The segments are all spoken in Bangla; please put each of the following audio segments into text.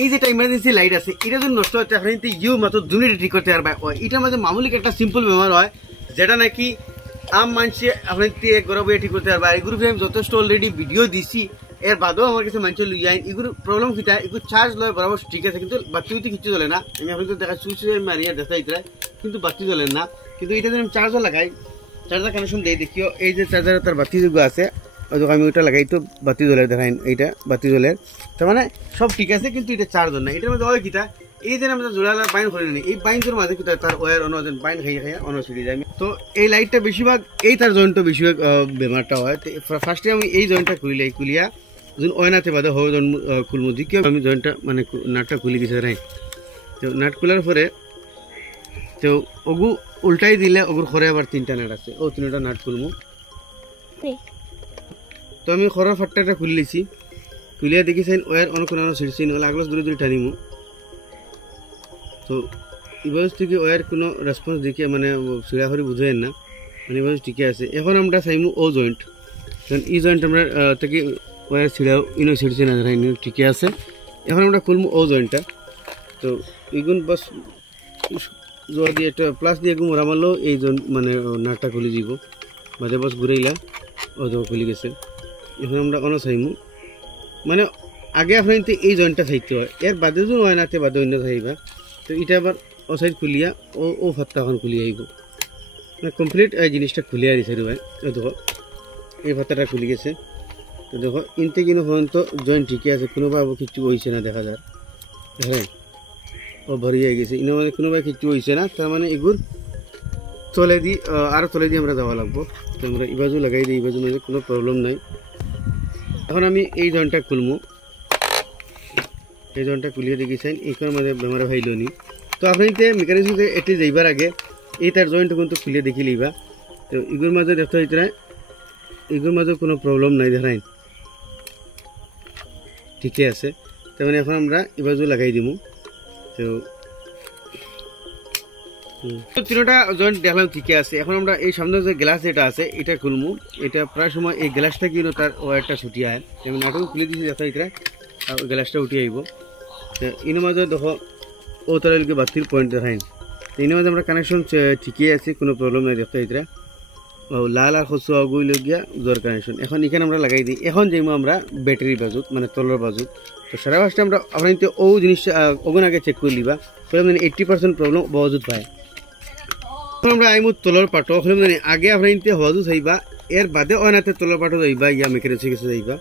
এই যেটা ইমার্জেন্সি লাইট আছে এটা যদি নষ্ট হচ্ছে আপনি ইউ মাত্র দুনিটা ঠিক করতে পারবে। এটার মধ্যে মামুলি একটা সিম্পল ব্যবহার হয় যেটা নাকি আম মানুষে আপনি গরব ঠিক করতে পারবে। আর এগুলো আমি যথেষ্ট অলরেডি ভিডিও দিছি, এর বাদেও আমার কাছে মানুষ লুই আইন এগুলো প্রবলেম কিটা এগুলো চার্জ লয় বরাবর ঠিক আছে, কিন্তু বাতি তো কিছু চলে না। আমি আপনাকে দেখা সুইচ মারিয়া দেখা এটা কিন্তু বাতি চলে না। কিন্তু এটা যদি আমি চার্জও লাগাই, চার্জার কানেকশন দিয়ে দেখিও এই যে চার্জার তার বাতি যোগ্য আছে, আমি ওটা লাগাই তো বাতি জ্বলে দেখাইন, এইটা বাতি জ্বলে তার মানে সব ঠিক আছে, কিন্তু এটা চার্জ না। এটার মধ্যে হয় কিটা এই যে আমরা জোড়ালা বাইন করে নিই, এই বাইনটার মাঝে কিটা তার ওয়ার অন্য বাইন খাইয়া খাইয়া অন্য ছিড়ে যায়। তো এই লাইটটা বেশিরভাগ এই তার জয়েন্ট বেশিরভাগ বেমারটা হয়। ফার্স্টে আমি এই জয়েন্টটা খুলিয়া যখন ওয়নাতে বাদে হয় যখন খুলবো দিকে আমি জয়েন্টটা মানে নাটটা খুলি দিছে নাই। তো নাট খোলার পরে তো ওগু উল্টাই দিলে ওগুর ঘরে আবার তিনটা নাট আছে, ও তিনটা নাট খুলবো। তো আমি খরার ফাট্টাটা খুলে লিছি, খুলিয়া দেখিছেন ওয়ার অনেক কোনো ছিড়ছি নহলে আগলা দূরে দূরে টানিমু। তো এবার থেকে ওয়ার কোনো রেসপন্স দেখে মানে ছিড়া করে বুঝেন না, মানে এবার ঠিকই আছে। এখন আমরা চাইমু ও জয়েন্ট, কারণ এই জয়েন্ট আমরা থেকে ওয়ার ছিড়াও ইনো ছিড়ছে না ইনো ঠিকই আছে। এখন আমরা খুলবো ও জয়েন্টটা। তো এগুন বাস জোয়া দিয়ে একটা প্লাস দিয়ে একটু মোড়া মারলেও এই মানে নাটটা খুলে দিব, বাদে বাস ঘুরাইলা ও তো খুলে গেছে। এখন আমরা অন্য চাইমু মানে আগে আপনার এই জয়েন্টটা চাইতে হয়, এর বাদে যদি হয় নাতে বাদে অন্য চাইবা। তো এটা আবার ও সাইড খুলিয়া ও ফাত্তা এখন খুলিয়ে আইব, মানে কমপ্লিট এই জিনিসটা খুলিয়া দিছে রে ভাই। দেখো এই ফাত্তাটা খুলে গেছে। তো দেখো ইনতে কিন্তু পর্যন্ত জয়েন্ট ঠিকই আছে, কোনোভাবে কিছু হয়েছে না দেখা যায়। হ্যাঁ ও ভরিয়ে গেছে, ইনো মানে কোনোভাবে কিছু হয়েছে না, তার মানে এগুলো তলে দিই আরও তলে দিয়ে আমরা যাওয়া লাগবো। তো আমরা এই বাজু লাগাই দিই, এই বাজু মধ্যে কোনো প্রবলেম নাই। এখন আমি এই জয়েন্টটা খুলবো, এই জয়েন্টটা খুলিয়ে দেখিছেন এইখানে মধ্যে বেমারে ভাইল নি। তো আপনি মেকানিজমে এটি যাইবার আগে এই তার জয়েন্ট কিন্তু খুলিয়ে দেখি লইবা। তো এগুলোর মাঝে দেখতে হইতে এগুলোর মাঝে কোনো প্রবলেম নাই দেখাইন ঠিকই আছে। তার মানে এখন আমরা এই বাজু লাগাই দিব। তো তিনটা জয়েন্ট দেখলাম ঠিকই আছে। এখন আমরা এই সামনে যে গ্লাস যেটা আছে এটা খুলবো। এটা প্রায় সময় এই গ্লাসটা কিন্তু তার ওয়ারটা ছুটিয়ে আয়, আমি নাটক খুলে দিয়েছি দেখা এটা গ্লাসটা উঠে আইব। ইনের মাঝে দেখো ও তারকে বাতির পয়েন্ট দেখাইন। ইনের মাঝে আমরা কানেকশন ঠিকই আছে, কোনো প্রবলেম নাই দেখতে এটা লাল আর খসু আগুই লগিয়া জোর কানেকশন। এখন এখানে আমরা লাগাই দিই। এখন যাইমো আমরা ব্যাটারি বাজুত মানে তলর বাজুত। তো সারা ফার্স্টে আমরা আপনার ও জিনিসটা ওগুন আগে চেক করে লিবা, মানে 80% প্রবলেম বাজুত পায়। আমরা আইমু তলর পাটো মানে আগে আপনার হওয়াজু চাইবা, এর বাদে অনাতে তলর পাটো যাইবা ইয়া মেকানিক্সে গেছে যাইবা।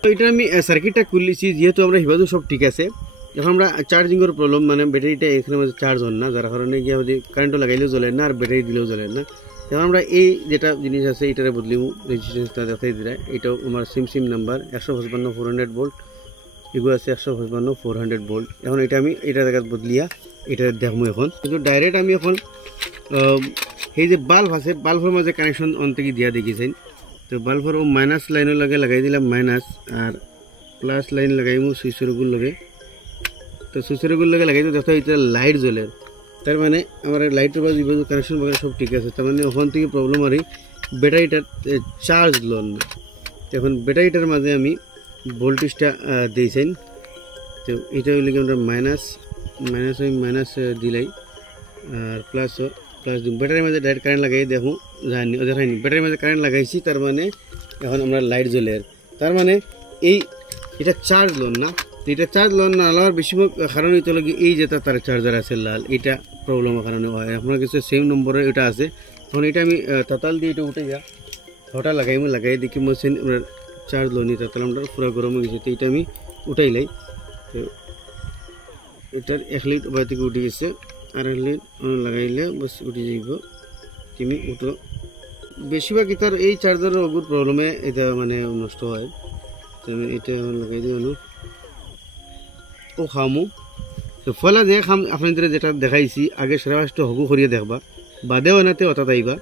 তো এটা আমি সার্কিটটা খুললিছি, যেহেতু আমরা হিবাজু সব ঠিক আছে। এখন আমরা চার্জিংয়ের প্রবলেম মানে ব্যাটারিটা এখানে মধ্যে চার্জ হন না, যার কারণে গিয়ে আমাদের কারেন্টও লাগাইলেও জ্বলে না আর ব্যাটারি দিলেও জ্বলে না। এখন আমরা এই যেটা জিনিস আছে এটারে বদলিম, রেজিস্ট্যান্সটা দেখাই দিলে এটাও আমার সিম নাম্বার 155 400 ভোল্ট, এগুলো আছে 155 400 ভোল্ট। এখন এটা আমি এটা জায়গা বদলিয়া এটা দেখবো। এখন কিন্তু ডাইরেক্ট আমি এখন এই যে বাল্ব আছে বাল্বের মাঝে কানেকশন অন থেকে দিয়া দেখিছেন। তো বাল্বের ও মাইনাস লাইনের লগে লাগাই দিলাম মাইনাস, আর প্লাস লাইন লাগাইমু সুইচের গুলো লগে। তো সুইচের গুলো লগে লাগাই তো দেখো এটা লাইট জ্বলে, তার মানে আমার লাইটের বাজু কানেকশন বগেরা সব ঠিক আছে। তার মানে ওখান থেকে প্রবলেম আর ব্যাটারিটার চার্জ লন না। এখন ব্যাটারিটার মাঝে আমি ভোল্টেজটা দিয়েছেন। তো এটা হইলে কি আমরা মাইনাস আমি মাইনাস দিলাই, আর প্লাস দিই। ব্যাটারির মাঝে ডাইরেক্ট কারেন্ট লাগাই দেখো জানি দেখাইনি, ব্যাটারির মাঝে কারেন্ট লাগাইছি, তার মানে এখন আমরা লাইট জ্বলে। তার মানে এই এটা চার্জ লোন না, এটা চার্জ লোন না হওয়ার বেশিরভাগ কারণ হইতে লাগে এই যেটা তার চার্জার আছে লাল, এটা প্রবলেমের কারণে হয়। আপনার কাছে সেম নম্বরে এটা আছে। তখন এটা আমি তাতাল দিয়ে এটা উঠে যা হঠাৎ লাগাই দেখি মেশিন চার্জ লোনি, তাতাল আমরা পুরো গরম হয়ে গেছে। তো এটা আমি উঠাইলাই। তো এটার 1 লিটার বাইরে থেকে উঠে গেছে, আর 1 লিটার লাগাইলে বাস উঠে যাইব। তুমি উঠো বেশিরভাগ এটার এই চার্জারের অগুর প্রবলেমে এটা মানে নষ্ট হয়। তো আমি এটা লাগাই দিই ও খামু। তো ফলা যে খাম আপনাদের যেটা দেখাইছি আগে সারা পাঁচটা হগু করিয়ে দেখবা, বাদেও এনাতে অর্থাৎ আইবা।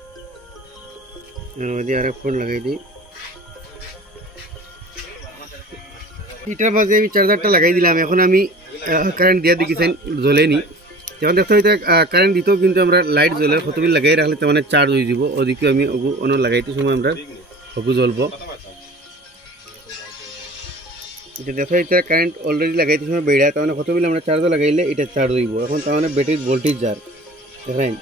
আর ফোন লাগাই দিই। এটার মাঝে আমি চার্জারটা লাগাই দিলাম। এখন আমি কারেন্ট দিয়া দেখিছেন জ্বলেনি। যখন দেখতে হইতে কারেন্ট দিতেও কিন্তু আমরা লাইট জ্বলে কতগুলি লাগাই রাখলে তার মানে চার্জ হয়ে যাব। ওদিকে আমি অন্য লাগাইতে সময় আমরা হগু জ্বলব। এটা দেখো এটা কারেন্ট অলরেডি লাগাইতে সময় বেড়া তার মানে কত বিল আমরা চার্জও লাগাইলে এটা চার্জ হইব এখন তার মানে ব্যাটারির ভোল্টেজ যার দেখেন